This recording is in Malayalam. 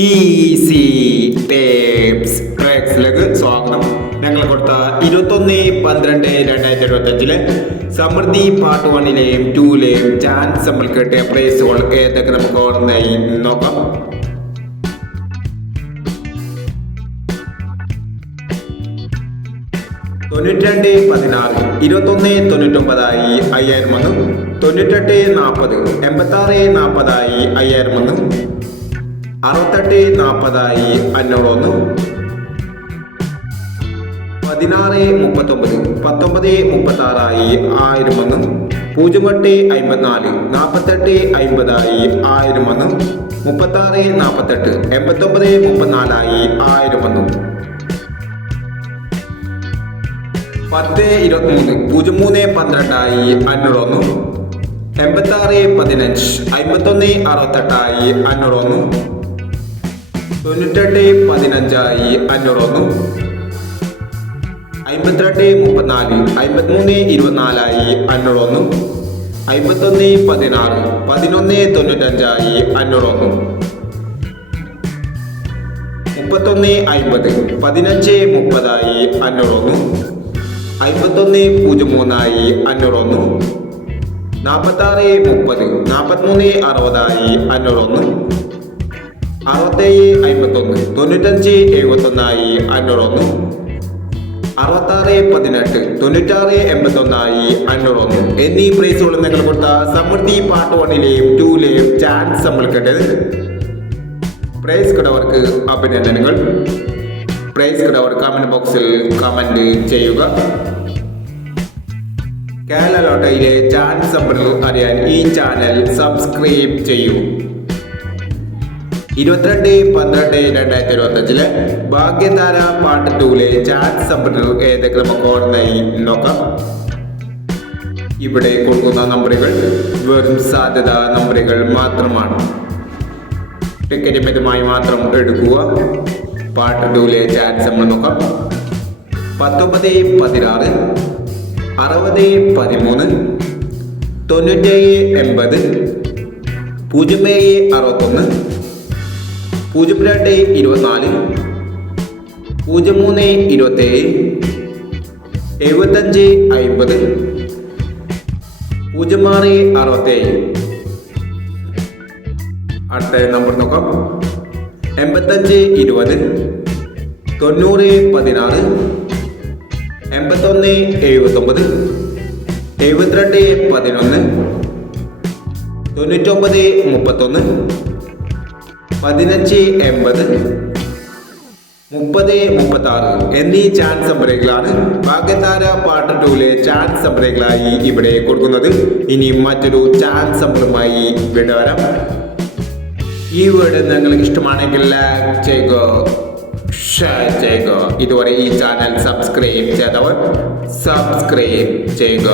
ഈസി ടേപ്സ് ട്രാക്സിലേക്ക് സ്വാഗതം. ഞങ്ങൾ കൊടുത്ത 21/12/2025 സമൃദ്ധി പാർട്ട് 1-ലെയും 2-ലെയും ചാൻസ് നമ്മൾ കിട്ടിയ പ്രൈസുകൾ ഏതൊക്കെ നമുക്ക് ഓർമ്മയായി നോക്കാം. തൊണ്ണൂറ്റി 16 21 99 5000 1 98 40 86 40 5000 1 68 40 501 16 39 19 36 1001 08 54 48 50 1001 36 48 89 34 1001 10 23 03 12 501 86 15 51 68 501 98 15 501 52 34 53 24 501 51 16 11 95 501 31 50 15 30 501 51 03 501 46 30 43 60 501 67 51 95 71 501 66 18 96 81 501 എന്നീ പ്രൈസുകൾ നിങ്ങൾ കൊടുത്ത സമൃദ്ധി പാർട്ട് 1-ലെയും 2-ലെയും ചാൻസ് നമ്മൾ കേട്ടത്. പ്രൈസ് കിടവർക്ക് അഭിനന്ദനങ്ങൾ. പ്രൈസ് കിടവർ കമന്റ് ബോക്സിൽ കമന്റ് ചെയ്യുക. കേരള ലോട്ടറിയിലെ ചാൻസ് നമ്പറുകൾ അറിയാൻ ഈ ചാനൽ സബ്സ്ക്രൈബ് ചെയ്യൂ. 22/12/2025 ഭാഗ്യധാര പാർട്ട് 2-ലെ ചാൻസ് നമ്പറുകൾ ഏതൊക്കെ നമുക്ക് ഓർമ്മയായി നോക്കാം. ഇവിടെ കൊടുക്കുന്ന നമ്പറുകൾ വെറും സാധ്യത നമ്പറുകൾ മാത്രമാണ്. ടിക്കറ്റ് മിതമായി മാത്രം എടുക്കുക. പാർട്ട് 2-ലെ ചാൻസ് നമ്മൾ നോക്കാം. 19 16 60 13 97 80 07 61 02 24 03 27 75 50 06 67. അടുത്ത നമ്പർ നോക്കാം. 85 20 90 16 81 79 72 11 99 31 15 80 30 36 എന്നീ ചാൻസ് നമ്പറുകളാണ് ഭാഗ്യധാര പാർട്ട് 2-ലെ ചാൻസ് നമ്പറുകളായി ഇവിടെ കൊടുക്കുന്നത്. ഇനി മറ്റൊരു ചാൻസ് നമ്പറുമായി വീണ്ടും വരാം. ഈ വീഡിയോ നിങ്ങൾക്ക് ഇഷ്ടമാണെങ്കിൽ ലൈക്ക് ചെയ്യുക, ഷെയർ ചെയ്യുക. ഇതുവരെ ഈ ചാനൽ സബ്സ്ക്രൈബ് ചെയ്തവർ സബ്സ്ക്രൈബ് ചെയ്യുക.